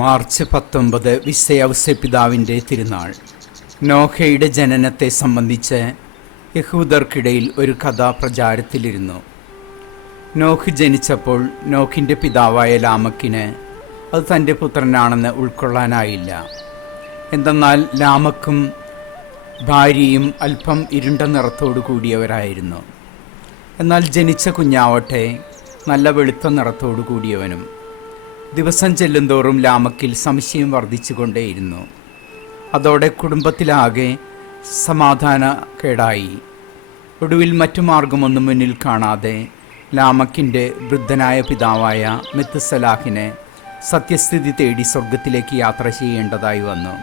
March പത്തൊമ്പത് വിശയൗസ്യപിതാവിന്റെ തിരുനാൾ. നോഹയുടെ ജനനത്തെ സംബന്ധിച്ച് യഹൂദർക്കിടയിൽ ഒരു കഥ പ്രചാരത്തിലിരുന്നു നോഹ് ജനിച്ചപ്പോൾ നോഹിന്റെ പിതാവായ ലാമക്കിന് അത് തന്റെ പുത്രനാണെന്ന് ഉൾക്കൊള്ളാനായില്ല. എന്തെന്നാൽ ലാമക്കും ഭാര്യയും അല്പം ഇരുണ്ട നിറത്തോടു കൂടിയവരായിരുന്നു. എന്നാൽ ജനിച്ച കുഞ്ഞാവട്ടെ നല്ല വെളുത്ത നിറത്തോടു കൂടിയവനും ദിവസം ചെല്ലുന്തോറും ലാമക്കിൽ സംശയം വർദ്ധിച്ചുകൊണ്ടേയിരുന്നു. അതോടെ കുടുംബത്തിലാകെ സമാധാനക്കേടായി ഒടുവിൽ മറ്റു മാർഗമൊന്നും മുന്നിൽ കാണാതെ ലാമക്കിന്റെ വൃദ്ധനായ പിതാവായ മെത്തുസലാഹിനെ സത്യസ്ഥിതി തേടി സ്വർഗത്തിലേക്ക് യാത്ര ചെയ്യേണ്ടതായി വന്നു.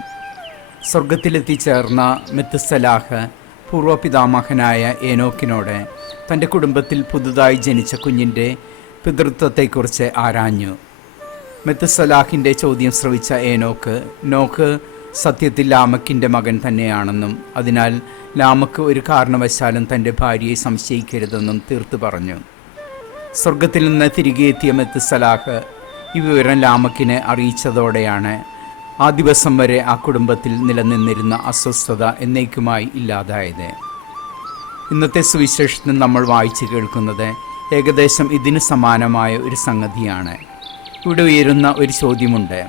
സ്വർഗത്തിലെത്തിച്ചേർന്ന മെത്തുസലാഹ് പൂർവപിതാമഹനായ ഏനോക്കിനോട് തന്റെ കുടുംബത്തിൽ പുതുതായി ജനിച്ച കുഞ്ഞിന്റെ പിതൃത്വത്തെക്കുറിച്ച് ആരാഞ്ഞു. മെത്തുസലാഹിന്റെ ചോദ്യം ശ്രവിച്ച ഏനോക്ക് നോക്ക് സത്യത്തിൽ ലാമക്കിന്റെ മകൻ തന്നെയാണെന്നും അതിനാൽ ലാമക്ക് ഒരു കാരണവശാലും തന്റെ ഭാര്യയെ സംശയിക്കരുതെന്നും തീർത്തു പറഞ്ഞു. സ്വർഗത്തിൽ നിന്ന് തിരികെ എത്തിയ മെത്തുസലാഹ് ഈ വിവരം ലാമക്കിനെ അറിയിച്ചതോടെയാണ് ആ ദിവസം വരെ ആ കുടുംബത്തിൽ നിലനിന്നിരുന്ന അസ്വസ്ഥത എന്നേക്കുമായി ഇല്ലാതായത്. ഇന്നത്തെ സുവിശേഷത്തിൽ നമ്മൾ വായിച്ചു കേൾക്കുന്നത് ഏകദേശം ഇതിന് സമാനമായ ഒരു സംഗതിയാണ്. ഇവിടെ ഉയരുന്ന ഒരു ചോദ്യമുണ്ട്.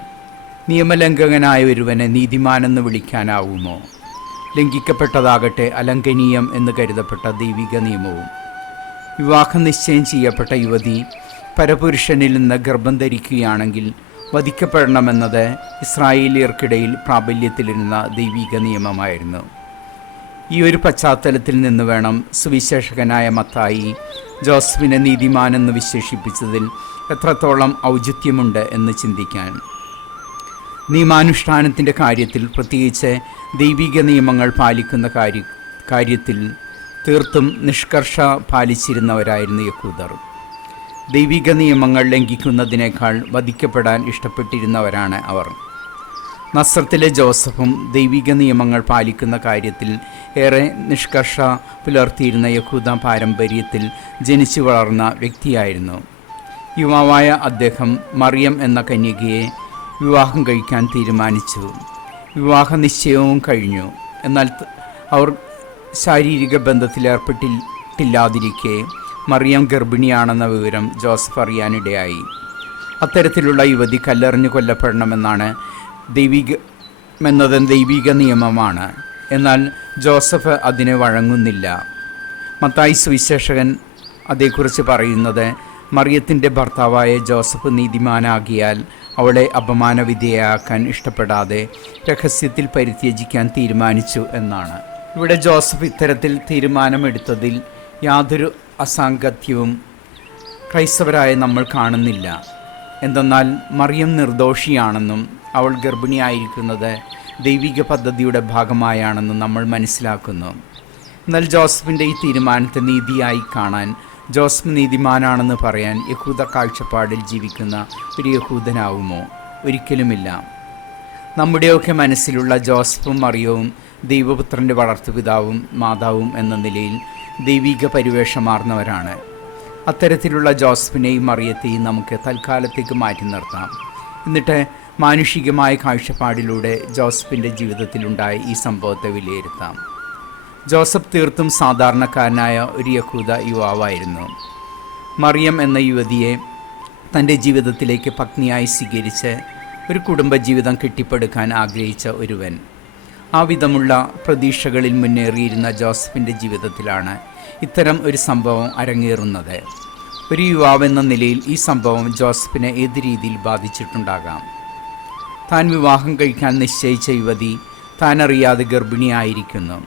നിയമലംഘകനായ ഒരുവനെ നീതിമാനെന്ന് വിളിക്കാനാവുമോ? ലംഘിക്കപ്പെട്ടതാകട്ടെ അലംഘനീയം എന്ന് കരുതപ്പെട്ട ദൈവിക നിയമവും. വിവാഹം നിശ്ചയം ചെയ്യപ്പെട്ട യുവതി പരപുരുഷനിൽ നിന്ന് ഗർഭം ധരിക്കുകയാണെങ്കിൽ വധിക്കപ്പെടണമെന്നത് ഇസ്രായേലിയർക്കിടയിൽ പ്രാബല്യത്തിലിരുന്ന ദൈവിക നിയമമായിരുന്നു. ഈ ഒരു പശ്ചാത്തലത്തിൽ നിന്ന് വേണം സുവിശേഷകനായ മത്തായി ജോസഫിനെ നീതിമാനെന്ന് വിശേഷിപ്പിച്ചതിൽ എത്രത്തോളം ഔചിത്യമുണ്ട് എന്ന് ചിന്തിക്കാൻ. നിയമാനുഷ്ഠാനത്തിന്റെ കാര്യത്തിൽ പ്രത്യേകിച്ച് ദൈവിക നിയമങ്ങൾ പാലിക്കുന്ന കാര്യ കാര്യത്തിൽ തീർത്തും നിഷ്കർഷ പാലിച്ചിരുന്നവരായിരുന്നു യഹൂദർ. ദൈവിക നിയമങ്ങൾ ലംഘിക്കുന്നതിനേക്കാൾ വധിക്കപ്പെടാൻ ഇഷ്ടപ്പെട്ടിരുന്നവരാണ് അവർ. നസ്രത്തിലെ ജോസഫും ദൈവിക നിയമങ്ങൾ പാലിക്കുന്ന കാര്യത്തിൽ ഏറെ നിഷ്കർഷ പുലർത്തിയിരുന്ന യഹൂദ പാരമ്പര്യത്തിൽ ജനിച്ചു വളർന്ന വ്യക്തിയായിരുന്നു. യുവാവായ അദ്ദേഹം മറിയം എന്ന കന്യകയെ വിവാഹം കഴിക്കാൻ തീരുമാനിച്ചു. വിവാഹ നിശ്ചയവും കഴിഞ്ഞു. എന്നാൽ അവർ ശാരീരിക ബന്ധത്തിലേർപ്പെട്ടിട്ടില്ലാതിരിക്കെ മറിയം ഗർഭിണിയാണെന്ന വിവരം ജോസഫ് അറിയാനിടയായി. അത്തരത്തിലുള്ള യുവതി കല്ലെറിഞ്ഞു കൊല്ലപ്പെടണമെന്നാണ് ദൈവികമെന്നത് ദൈവിക നിയമമാണ്. എന്നാൽ ജോസഫ് അതിനെ വഴങ്ങുന്നില്ല. മത്തായി സുവിശേഷകൻ അതേക്കുറിച്ച് പറയുന്നത് മറിയത്തിന്റെ ഭർത്താവായ ജോസഫ് നീതിമാനാകിയാൽ അവളെ അപമാനവിധേയാക്കാൻ ഇഷ്ടപ്പെടാതെ രഹസ്യത്തിൽ പരിത്യജിക്കാൻ തീരുമാനിച്ചു എന്നാണ്. ഇവിടെ ജോസഫ് ഇത്തരത്തിൽ തീരുമാനമെടുത്തതിൽ യാതൊരു അസാംഗത്യവും ക്രൈസ്തവരായ നമ്മൾ കാണുന്നില്ല. എന്തെന്നാൽ മറിയം നിർദോഷിയാണെന്നും അവൾ ഗർഭിണിയായിരിക്കുന്നത് ദൈവിക പദ്ധതിയുടെ ഭാഗമായാണെന്ന് നമ്മൾ മനസ്സിലാക്കുന്നു. എന്നാൽ ജോസഫിന്റെ ഈ തീരുമാനത്തെ നീതിയായി കാണാൻ ജോസഫ് നീതിമാനാണെന്ന് പറയാൻ യഹൂദ കാഴ്ചപ്പാടിൽ ജീവിക്കുന്ന ഒരു യഹൂദനാവുമോ? ഒരിക്കലുമില്ല. നമ്മുടെയൊക്കെ മനസ്സിലുള്ള ജോസഫും മറിയവും ദൈവപുത്രന്റെ വളർത്തുപിതാവും മാതാവും എന്ന നിലയിൽ ദൈവിക പരിവേഷമാർന്നവരാണ്. അത്തരത്തിലുള്ള ജോസഫിനെയും മറിയത്തെയും നമുക്ക് തൽക്കാലത്തേക്ക് മാറ്റി നിർത്താം. എന്നിട്ട് മാനുഷികമായ കാഴ്ചപ്പാടിലൂടെ ജോസഫിന്റെ ജീവിതത്തിലുണ്ടായ ഈ സംഭവത്തെ വിലയിരുത്താം. ജോസഫ് തീർത്തും സാധാരണക്കാരനായ ഒരു യഹൂദ യുവാവായിരുന്നു. മറിയം എന്ന യുവതിയെ തന്റെ ജീവിതത്തിലേക്ക് പത്നിയായി സ്വീകരിച്ച് ഒരു കുടുംബജീവിതം കെട്ടിപ്പടുക്കാൻ ആഗ്രഹിച്ച ഒരുവൻ. ആ വിധമുള്ള പ്രതീക്ഷകളിൽ മുന്നേറിയിരുന്ന ജോസഫിന്റെ ജീവിതത്തിലാണ് ഇത്തരം ഒരു സംഭവം അരങ്ങേറുന്നത്. ഒരു യുവാവെന്ന നിലയിൽ ഈ സംഭവം ജോസഫിനെ ഏത് രീതിയിൽ ബാധിച്ചിട്ടുണ്ടാകാം? താൻ വിവാഹം കഴിക്കാൻ നിശ്ചയിച്ച യുവതി താൻ അറിയാതെ ഗർഭിണിയായിരിക്കുന്നു.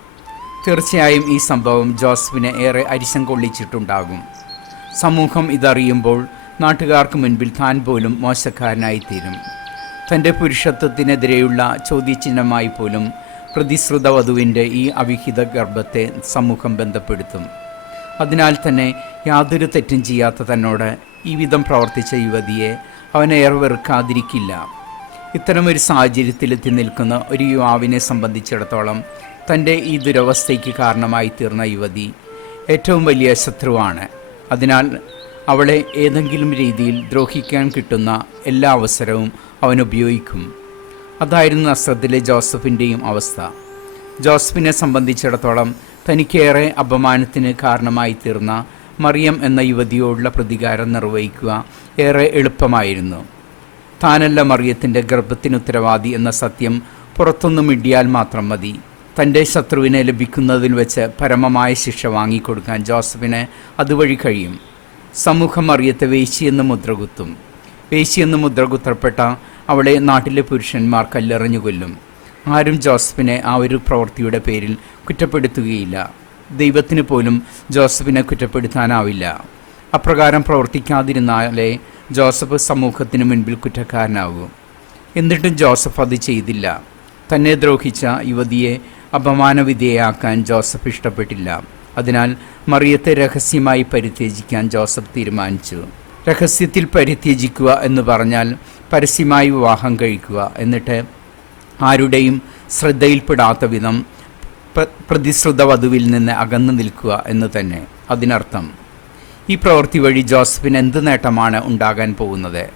തീർച്ചയായും ഈ സംഭവം ജോസഫിനെ ഏറെ അരിശം കൊള്ളിച്ചിട്ടുണ്ടാകും. സമൂഹം ഇതറിയുമ്പോൾ നാട്ടുകാർക്ക് മുൻപിൽ താൻ പോലും മോശക്കാരനായിത്തീരും. തന്റെ പുരുഷത്വത്തിനെതിരെയുള്ള ചോദ്യചിഹ്നമായി പോലും പ്രതിശ്രുത വധുവിന്റെ ഈ അവിഹിത ഗർഭത്തെ സമൂഹം ബന്ധപ്പെടുത്തും. അതിനാൽ തന്നെ യാതൊരു തെറ്റും ചെയ്യാത്ത തന്നോട് ഈ വിധം പ്രവർത്തിച്ച യുവതിയെ അവനേറെ വെറുക്കാതിരിക്കില്ല. ഇത്തരമൊരു സാഹചര്യത്തിലെത്തി നിൽക്കുന്ന ഒരു യുവാവിനെ സംബന്ധിച്ചിടത്തോളം തന്റെ ഈ ദുരവസ്ഥയ്ക്ക് കാരണമായി തീർന്ന യുവതി ഏറ്റവും വലിയ ശത്രുവാണ്. അതിനാൽ അവളെ ഏതെങ്കിലും രീതിയിൽ ദ്രോഹിക്കാൻ കിട്ടുന്ന എല്ലാ അവസരവും അവൻ ഉപയോഗിക്കും. അതായിരുന്നു നസ്രത്തിലെ ജോസഫിന്റെയും അവസ്ഥ. ജോസഫിനെ സംബന്ധിച്ചിടത്തോളം തനിക്കേറെ അപമാനത്തിന് കാരണമായി തീർന്ന മറിയം എന്ന യുവതിയോടുള്ള പ്രതികാരം നിർവഹിക്കുക ഏറെ എളുപ്പമായിരുന്നു. താനല്ല മറിയത്തിന്റെ ഗർഭത്തിന് ഉത്തരവാദി എന്ന സത്യം പുറത്തൊന്നും ഇടിയാൽ മാത്രം മതി. തന്റെ ശത്രുവിനെ ലഭിക്കുന്നതിൽ വെച്ച് പരമമായ ശിക്ഷ വാങ്ങിക്കൊടുക്കാൻ ജോസഫിന് അതുവഴി കഴിയും. സമൂഹം അറിയത്തെ വേശിയെന്ന് മുദ്രകുത്തും. വേശിയെന്ന് മുദ്രകുത്തപ്പെട്ട അവളെ നാട്ടിലെ പുരുഷന്മാർ കല്ലെറിഞ്ഞു കൊല്ലും. ആരും ജോസഫിനെ ആ ഒരു പ്രവൃത്തിയുടെ പേരിൽ കുറ്റപ്പെടുത്തുകയില്ല. ദൈവത്തിന് പോലും ജോസഫിനെ കുറ്റപ്പെടുത്താനാവില്ല. അപ്രകാരം പ്രവർത്തിക്കാതിരുന്നാലേ ജോസഫ് സമൂഹത്തിന് മുൻപിൽ കുറ്റക്കാരനാകൂ എന്നിട്ടും ജോസഫ് അത് ചെയ്തില്ല. തന്നെ ദ്രോഹിച്ച യുവതിയെ അപമാനവിധേയാക്കാൻ ജോസഫ് ഇഷ്ടപ്പെട്ടില്ല. അതിനാൽ മറിയത്തെ രഹസ്യമായി പരിത്യജിക്കാൻ ജോസഫ് തീരുമാനിച്ചു. രഹസ്യത്തിൽ പരിത്യജിക്കുക എന്ന് പറഞ്ഞാൽ പരസ്യമായി വിവാഹം കഴിക്കുക എന്നിട്ട് ആരുടെയും ശ്രദ്ധയിൽപ്പെടാത്ത വിധം പ്രതിശ്രുത വധുവിൽ നിന്ന് അകന്നു നിൽക്കുക എന്ന് തന്നെ. അതിനർത്ഥം ഈ പ്രവൃത്തി വഴി ജോസഫിന് എന്ത് നേട്ടമാണ് ഉണ്ടാകാൻ പോകുന്നത്?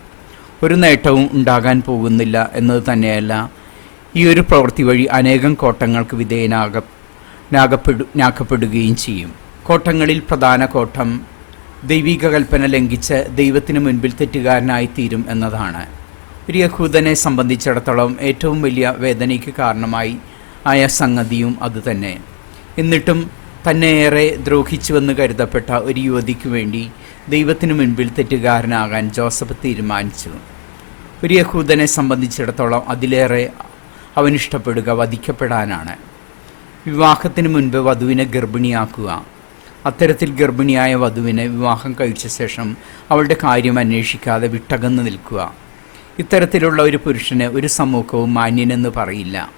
ഒരു നേട്ടവും ഉണ്ടാകാൻ പോകുന്നില്ല എന്നത് തന്നെയല്ല ഈ ഒരു പ്രവൃത്തി വഴി അനേകം കോട്ടങ്ങൾക്ക് വിധേയനാക നാഗപ്പെടു നാക്കപ്പെടുകയും ചെയ്യും. കോട്ടങ്ങളിൽ പ്രധാന കോട്ടം ദൈവിക കൽപ്പന ലംഘിച്ച് ദൈവത്തിന് മുൻപിൽ തെറ്റുകാരനായി തീരും എന്നതാണ്. ഒരു യഹൂദനെ സംബന്ധിച്ചിടത്തോളം ഏറ്റവും വലിയ വേദനയ്ക്ക് കാരണമായി ആയ സംഗതിയും അതുതന്നെ എന്നിട്ടും തന്നെ ഏറെ ദ്രോഹിച്ചുവെന്ന് കരുതപ്പെട്ട ഒരു യുവതിക്ക് വേണ്ടി ദൈവത്തിനു മുൻപിൽ തെറ്റുകാരനാകാൻ ജോസഫ് തീരുമാനിച്ചു. ഒരു യഹൂദനെ സംബന്ധിച്ചിടത്തോളം അതിലേറെ അവനിഷ്ടപ്പെടുക വധിക്കപ്പെടാനാണ്. വിവാഹത്തിന് മുൻപ് വധുവിനെ ഗർഭിണിയാക്കുക. അത്തരത്തിൽ ഗർഭിണിയായ വധുവിനെ വിവാഹം കഴിച്ച ശേഷം അവളുടെ കാര്യം അന്വേഷിക്കാതെ വിട്ടകന്ന് നിൽക്കുക. ഇത്തരത്തിലുള്ള ഒരു പുരുഷന് ഒരു സമൂഹവും മാന്യനെന്ന് പറയില്ല.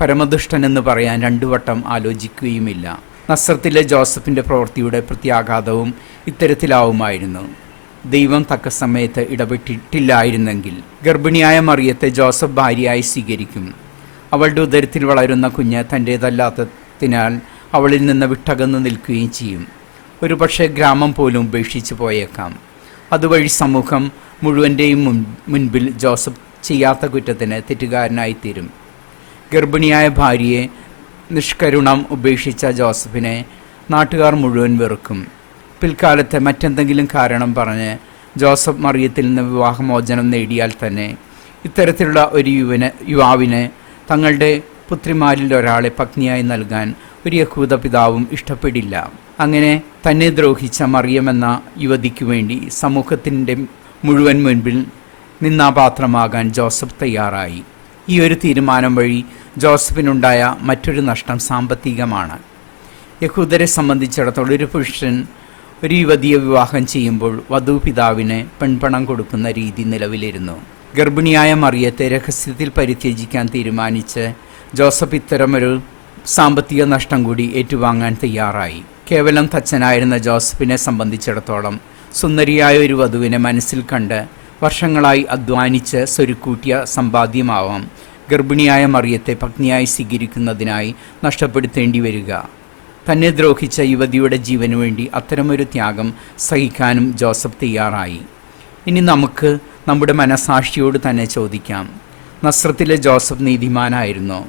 പരമദുഷ്ടനെന്ന് പറയാൻ രണ്ടു വട്ടം ആലോചിക്കുകയുമില്ല. നസ്രത്തിലെ ജോസഫിന്റെ പ്രവൃത്തിയുടെ പ്രത്യാഘാതവും ഇത്തരത്തിലാവുമായിരുന്നു. ദൈവം തക്ക സമയത്ത് ഇടപെട്ടിട്ടില്ലായിരുന്നെങ്കിൽ ഗർഭിണിയായ മറിയത്തെ ജോസഫ് ഭാര്യയായി സ്വീകരിക്കും. അവളുടെ ഉദരത്തിൽ വളരുന്ന കുഞ്ഞ് തന്റേതല്ലാത്തതിനാൽ അവളിൽ നിന്ന് വിട്ടകന്ന് നിൽക്കുകയും ചെയ്യും. ഒരുപക്ഷെ ഗ്രാമം പോലും ഉപേക്ഷിച്ചു പോയേക്കാം. അതുവഴി സമൂഹം മുഴുവന്റെയും മുൻ മുൻപിൽ ജോസഫ് ചെയ്യാത്ത കുറ്റത്തിന് തെറ്റുകാരനായിത്തീരും. ഗർഭിണിയായ ഭാര്യയെ നിഷ്കരുണം ഉപേക്ഷിച്ച ജോസഫിനെ നാട്ടുകാർ മുഴുവൻ വെറുക്കും. പിൽക്കാലത്ത് മറ്റെന്തെങ്കിലും കാരണം പറഞ്ഞ് ജോസഫ് മറിയത്തിൽ നിന്ന് വിവാഹമോചനം നേടിയാൽ തന്നെ ഇത്തരത്തിലുള്ള ഒരു യുവന് യുവാവിന് തങ്ങളുടെ പുത്രിമാരിൽ ഒരാളെ പത്നിയായി നൽകാൻ ഒരു യഹൂദ പിതാവും ഇഷ്ടപ്പെടില്ല. അങ്ങനെ തന്നെ ദ്രോഹിച്ച മറിയമെന്ന യുവതിക്ക് വേണ്ടി സമൂഹത്തിന്റെ മുഴുവൻ മുൻപിൽ നിന്നാപാത്രമാകാൻ ജോസഫ് തയ്യാറായി. ഈ ഒരു തീരുമാനം വഴി ജോസഫിനുണ്ടായ മറ്റൊരു നഷ്ടം സാമ്പത്തികമാണ്. യഹൂദരെ സംബന്ധിച്ചിടത്തോളം ഒരു പുരുഷൻ ഒരു യുവതിയെ വിവാഹം ചെയ്യുമ്പോൾ വധുപിതാവിന് പെൺപണം കൊടുക്കുന്ന രീതി നിലവിലിരുന്നു. ഗർഭിണിയായ മറിയത്തെ രഹസ്യത്തിൽ പരിത്യജിക്കാൻ തീരുമാനിച്ച് ജോസഫ് ഇത്തരമൊരു സാമ്പത്തിക നഷ്ടം കൂടി ഏറ്റുവാങ്ങാൻ തയ്യാറായി. കേവലം തച്ചനായിരുന്ന ജോസഫിനെ സംബന്ധിച്ചിടത്തോളം സുന്ദരിയായ ഒരു വധുവിനെ മനസ്സിൽ കണ്ട് വർഷങ്ങളായി അധ്വാനിച്ച് സ്വരുക്കൂട്ടിയ സമ്പാദ്യമാവാം. ഗർഭിണിയായ മറിയത്തെ പത്നിയായി സ്വീകരിക്കുന്നതിനായി നഷ്ടപ്പെടുത്തേണ്ടി വരിക. തന്നെ ദ്രോഹിച്ച യുവതിയുടെ ജീവനു വേണ്ടി അത്തരമൊരു ത്യാഗം സഹിക്കാനും ജോസഫ് തയ്യാറായി. ഇനി നമുക്ക് നമ്മുടെ മനസാക്ഷിയോട് തന്നെ ചോദിക്കാം. നസ്രത്തിലെ ജോസഫ് നീതിമാനായിരുന്നോ.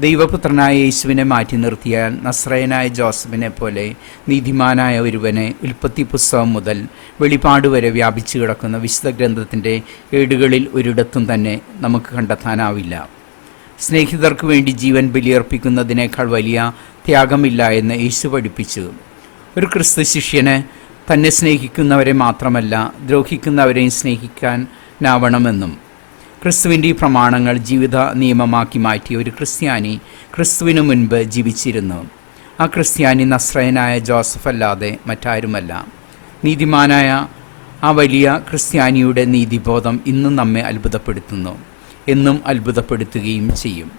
ദൈവപുത്രനായ യേശുവിനെ മാറ്റി നിർത്തിയാൽ നസ്രയനായ ജോസഫിനെ പോലെ നീതിമാനായ ഒരുവനെ ഉൽപ്പത്തി പുസ്തകം മുതൽ വെളിപാട് വരെ വ്യാപിച്ചു കിടക്കുന്ന വിശുദ്ധ ഗ്രന്ഥത്തിന്റെ ഏടുകളിൽ ഒരിടത്തും തന്നെ നമുക്ക് കണ്ടെത്താനാവില്ല. സ്നേഹിതർക്ക് വേണ്ടി ജീവൻ ബലിയർപ്പിക്കുന്നതിനേക്കാൾ വലിയ ത്യാഗമില്ല എന്ന് യേശു പഠിപ്പിച്ചു. ഒരു ക്രിസ്തു ശിഷ്യന് തന്നെ സ്നേഹിക്കുന്നവരെ മാത്രമല്ല ദ്രോഹിക്കുന്നവരെയും സ്നേഹിക്കാനാവണമെന്നും ക്രിസ്തുവിന്റെ പ്രമാണങ്ങൾ ജീവിത നിയമമാക്കി മാറ്റിയ ഒരു ക്രിസ്ത്യാനി ക്രിസ്തുവിനു മുൻപ് ജീവിച്ചിരുന്നു. ആ ക്രിസ്ത്യാനി നസ്രയനായ ജോസഫ് അല്ലാതെ മറ്റാരുമല്ല. നീതിമാനായ ആ വലിയ ക്രിസ്ത്യാനിയുടെ നീതിബോധം ഇന്നും നമ്മെ അത്ഭുതപ്പെടുത്തുന്നു. എന്നും അത്ഭുതപ്പെടുത്തുകയും ചെയ്യും.